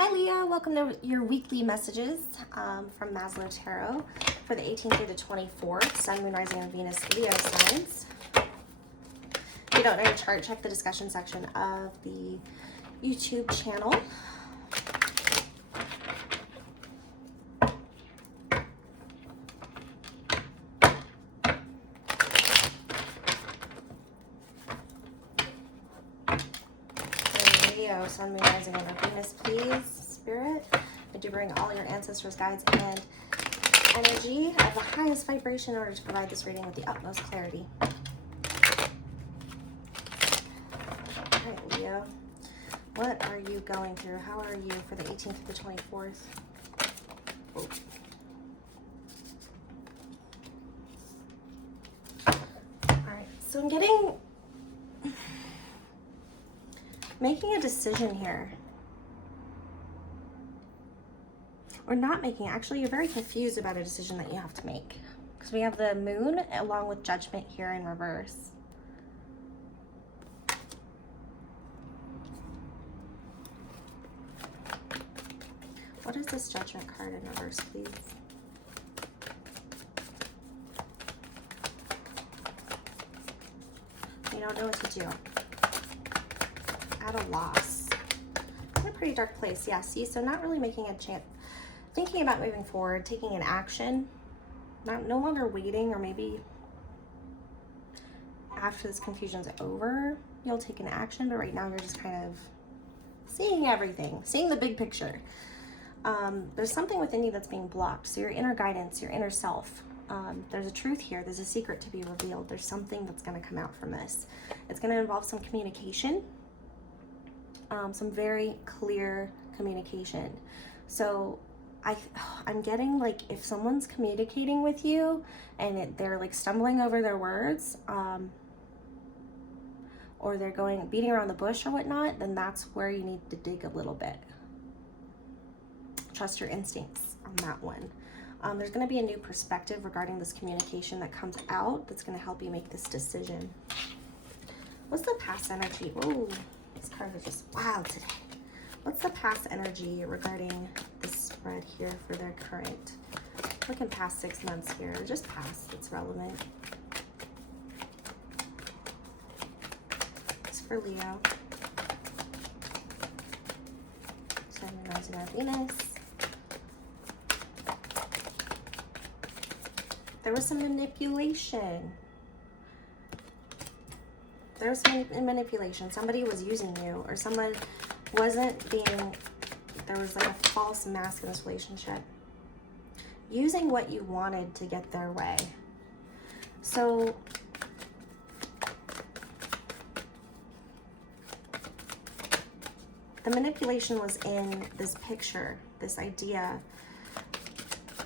Hi Leah, welcome to your weekly messages from Maslow Tarot for the 18th through the 24th, Sun, Moon, Rising, and Venus Leo signs. If you don't know your chart, check the discussion section of the YouTube channel. Leo, Sun, Moon, Rising, and Venus, please, Spirit. I do bring all your ancestors, guides, and energy of the highest vibration in order to provide this reading with the utmost clarity. All right, Leo, what are you going through? How are you for the 18th to the 24th? Oh. All right, so I'm making a decision here. Or not making, actually you're very confused about a decision that you have to make. Because we have the moon along with judgment here in reverse. What is this judgment card in reverse, please? You don't know what to do. At a loss. In a pretty dark place, yeah, see? So not really making a chance. Thinking about moving forward, taking an action, no longer waiting, or maybe after this confusion's over, you'll take an action, but right now you're just kind of seeing everything, seeing the big picture. There's something within you that's being blocked. So your inner guidance, your inner self, there's a truth here. There's a secret to be revealed. There's something that's going to come out from this. It's going to involve some communication, some very clear communication. So I'm getting like if someone's communicating with you and they're like stumbling over their words, or they're beating around the bush or whatnot, then that's where you need to dig a little bit. Trust your instincts on that one. There's going to be a new perspective regarding this communication that comes out that's going to help you make this decision. What's the past energy? Oh, these cards are just wild today. What's the past energy regarding this spread here for their current? Looking past 6 months here, just past, it's relevant. It's for Leo. Sun, Moon, Rising, and Venus. There was some manipulation. There was some manipulation. Somebody was using you, or someone wasn't being, there was like a false mask in this relationship. Using what you wanted to get their way. So, the manipulation was in this picture, this idea,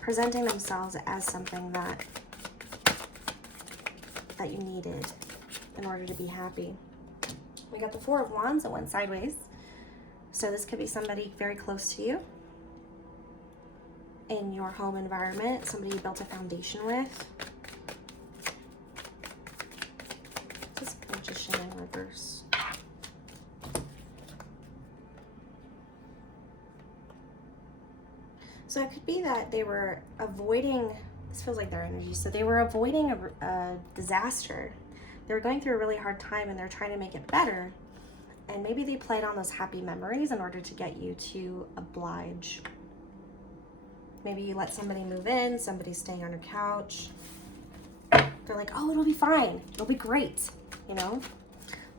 presenting themselves as something that you needed in order to be happy. We got the Four of Wands that went sideways. So this could be somebody very close to you in your home environment, somebody you built a foundation with. Just Magician in reverse. So it could be that they were avoiding, this feels like their energy, so they were avoiding a disaster. They were going through a really hard time and they're trying to make it better. And maybe they played on those happy memories in order to get you to oblige. Maybe you let somebody move in, somebody's staying on your couch. They're like, oh, it'll be fine. It'll be great. You know?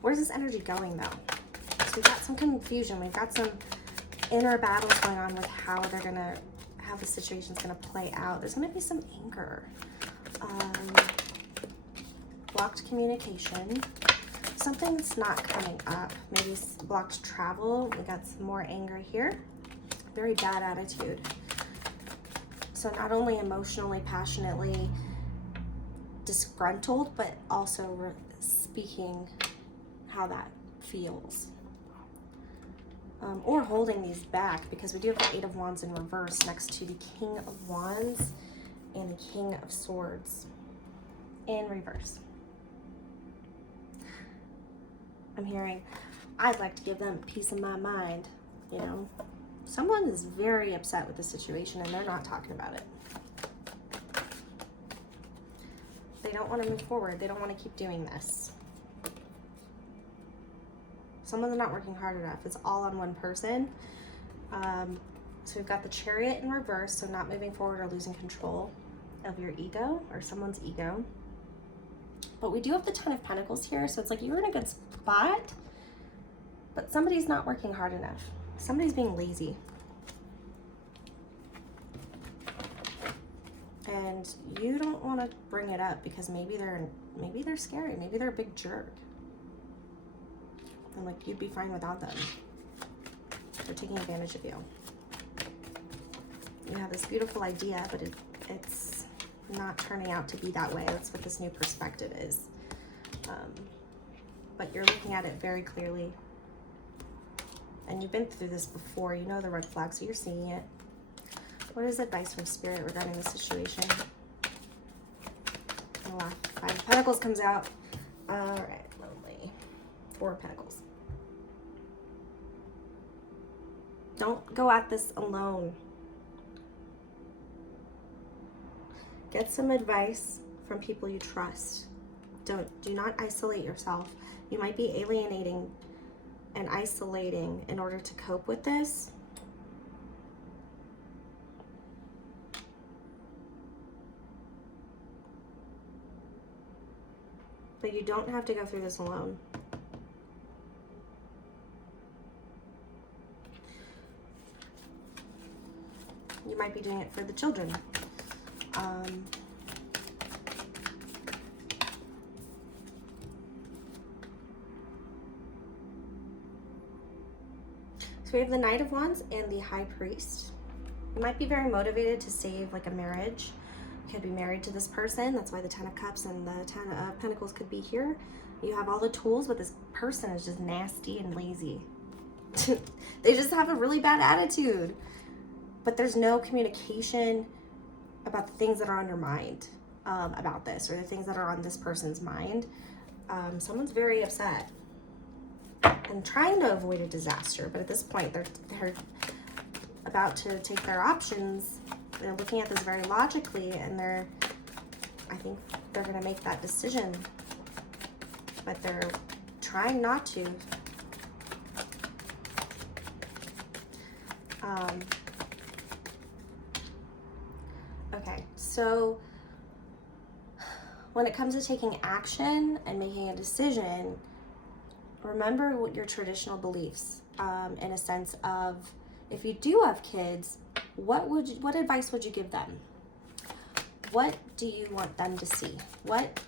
Where's this energy going though? So we've got some confusion. We've got some inner battles going on with how the situation's gonna play out. There's gonna be some anger. Blocked communication. Something's not coming up. Maybe blocked travel. We got some more anger here. Very bad attitude. So not only emotionally, passionately disgruntled, but also speaking how that feels. Or holding these back, because we do have the Eight of Wands in reverse next to the King of Wands and the King of Swords in reverse. I'm hearing, I'd like to give them a piece of my mind, you know. Someone is very upset with the situation and they're not talking about it. They don't want to move forward. They don't want to keep doing this. Someone's not working hard enough. It's all on one person. So we've got the Chariot in reverse, so not moving forward or losing control of your ego or someone's ego. But we do have the Ten of Pentacles here, so it's like you're in a good spot, but somebody's not working hard enough. Somebody's being lazy. And you don't want to bring it up because maybe they're scary. Maybe they're a big jerk. And like you'd be fine without them. They're taking advantage of you. You have this beautiful idea, but it's not turning out to be that way. That's what this new perspective is. But you're looking at it very clearly. And you've been through this before. You know the red flags, so you're seeing it. What is advice from Spirit regarding the situation? Oh, wow. Five of Pentacles comes out. All right, lovely. Four of Pentacles. Don't go at this alone. Get some advice from people you trust. Do not isolate yourself. You might be alienating and isolating in order to cope with this. But you don't have to go through this alone. You might be doing it for the children. So we have the Knight of Wands and the High Priest. You might be very motivated to save like a marriage. You could be married to this person. That's why the Ten of Cups and the Ten of Pentacles could be here. You have all the tools, but this person is just nasty and lazy. They just have a really bad attitude. But there's no communication about the things that are on your mind about this, or the things that are on this person's mind. Someone's very upset and trying to avoid a disaster, but at this point they're about to take their options. They're looking at this very logically, and I think they're going to make that decision, but they're trying not to. Okay, so when it comes to taking action and making a decision, remember what your traditional beliefs, in a sense of, if you do have kids, what advice would you give them? What do you want them to see? What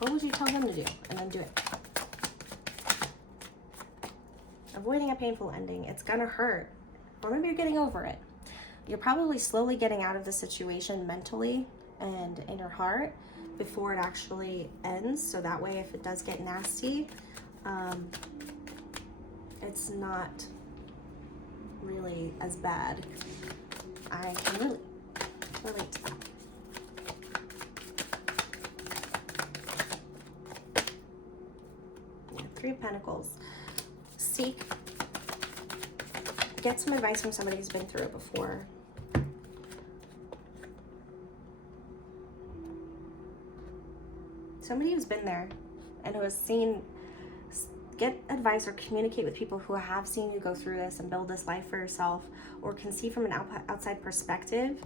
would you tell them to do? And then do it. Avoiding a painful ending. It's gonna hurt. Or maybe you're getting over it. You're probably slowly getting out of the situation mentally and in your heart before it actually ends. So that way, if it does get nasty, it's not really as bad. I can really relate to that. Yeah, Three of Pentacles. Get some advice from somebody who's been through it before. Somebody who's been there and who has seen, get advice or communicate with people who have seen you go through this and build this life for yourself, or can see from an outside perspective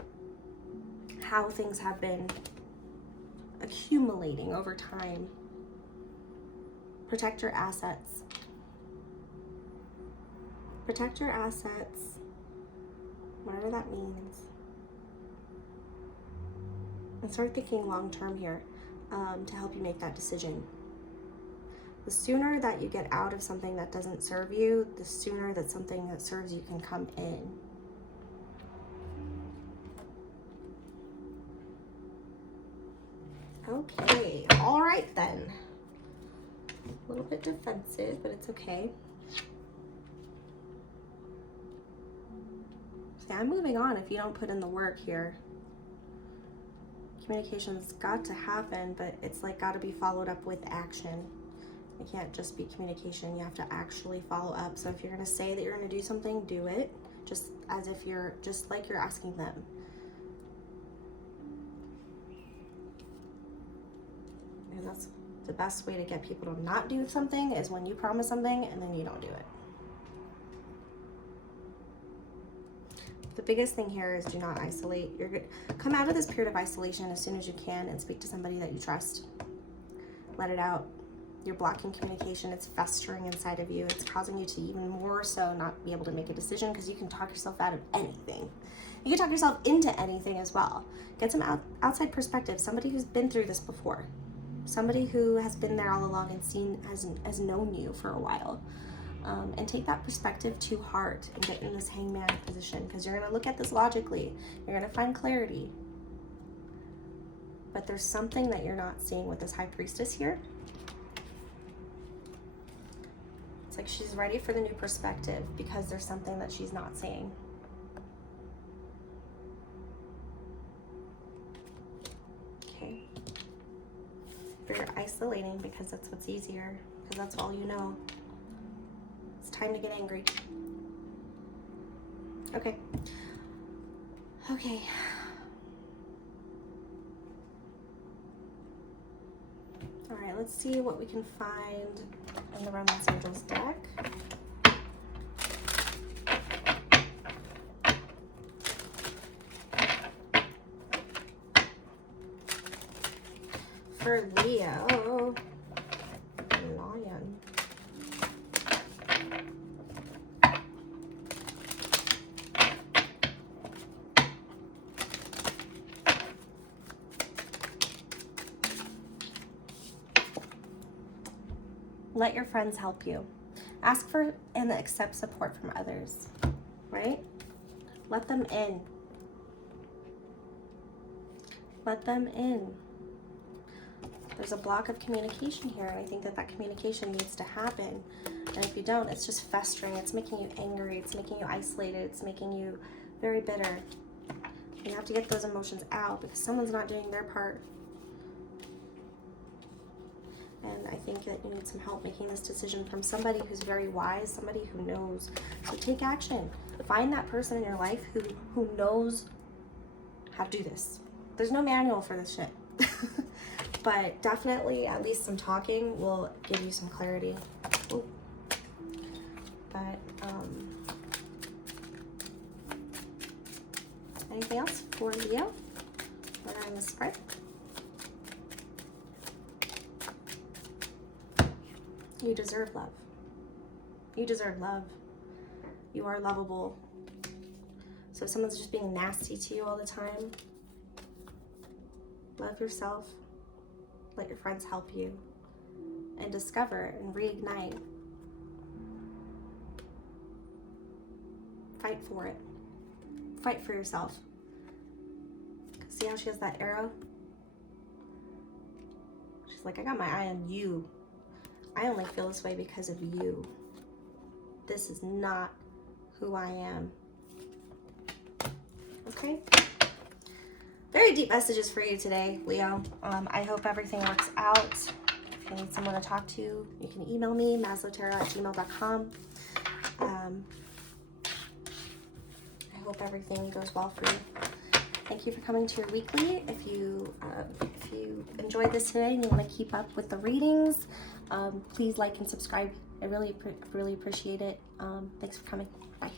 how things have been accumulating over time. Protect your assets. Protect your assets, whatever that means. And start thinking long term here, to help you make that decision. The sooner that you get out of something that doesn't serve you, the sooner that something that serves you can come in. Okay, all right then. A little bit defensive, but it's okay. See, I'm moving on if you don't put in the work here. Communication's got to happen, but it's like got to be followed up with action. It can't just be communication. You have to actually follow up. So if you're going to say that you're going to do something, do it just as if you're, just like you're asking them. And that's the best way to get people to not do something, is when you promise something and then you don't do it. The biggest thing here is do not isolate. You're good. Come out of this period of isolation as soon as you can and speak to somebody that you trust. Let it out. You're blocking communication. It's festering inside of you. It's causing you to even more so not be able to make a decision, because you can talk yourself out of anything. You can talk yourself into anything as well. Get some outside perspective. Somebody who's been through this before. Somebody who has been there all along and has known you for a while. And take that perspective to heart and get in this hangman position, because you're going to look at this logically. You're going to find clarity. But there's something that you're not seeing with this high priestess here. It's like she's ready for the new perspective because there's something that she's not seeing. Okay. But you're isolating because that's what's easier, because that's all you know. It's time to get angry. Okay. Okay. All right, let's see what we can find in the Romance Angels deck. For Leo, Lion. Let your friends help you. Ask for and accept support from others, right? Let them in. Let them in. There's a block of communication here, and I think that communication needs to happen. And if you don't, it's just festering. It's making you angry. It's making you isolated. It's making you very bitter. You have to get those emotions out because someone's not doing their part. And I think that you need some help making this decision from somebody who's very wise, somebody who knows. So take action. Find that person in your life who knows how to do this. There's no manual for this shit. But definitely at least some talking will give you some clarity. Ooh. But anything else for Leo regarding the spread? You deserve love. You deserve love. You are lovable. So if someone's just being nasty to you all the time, love yourself. Let your friends help you. And discover and reignite. Fight for it. Fight for yourself. See how she has that arrow? She's like, I got my eye on you. I only feel this way because of you. This is not who I am. Okay? Very deep messages for you today, Leo. I hope everything works out. If you need someone to talk to, you can email me, maslowtarot@gmail.com. I hope everything goes well for you. Thank you for coming to your weekly. If you enjoyed this today and you want to keep up with the readings, please like and subscribe. I really appreciate it. Thanks for coming. Bye.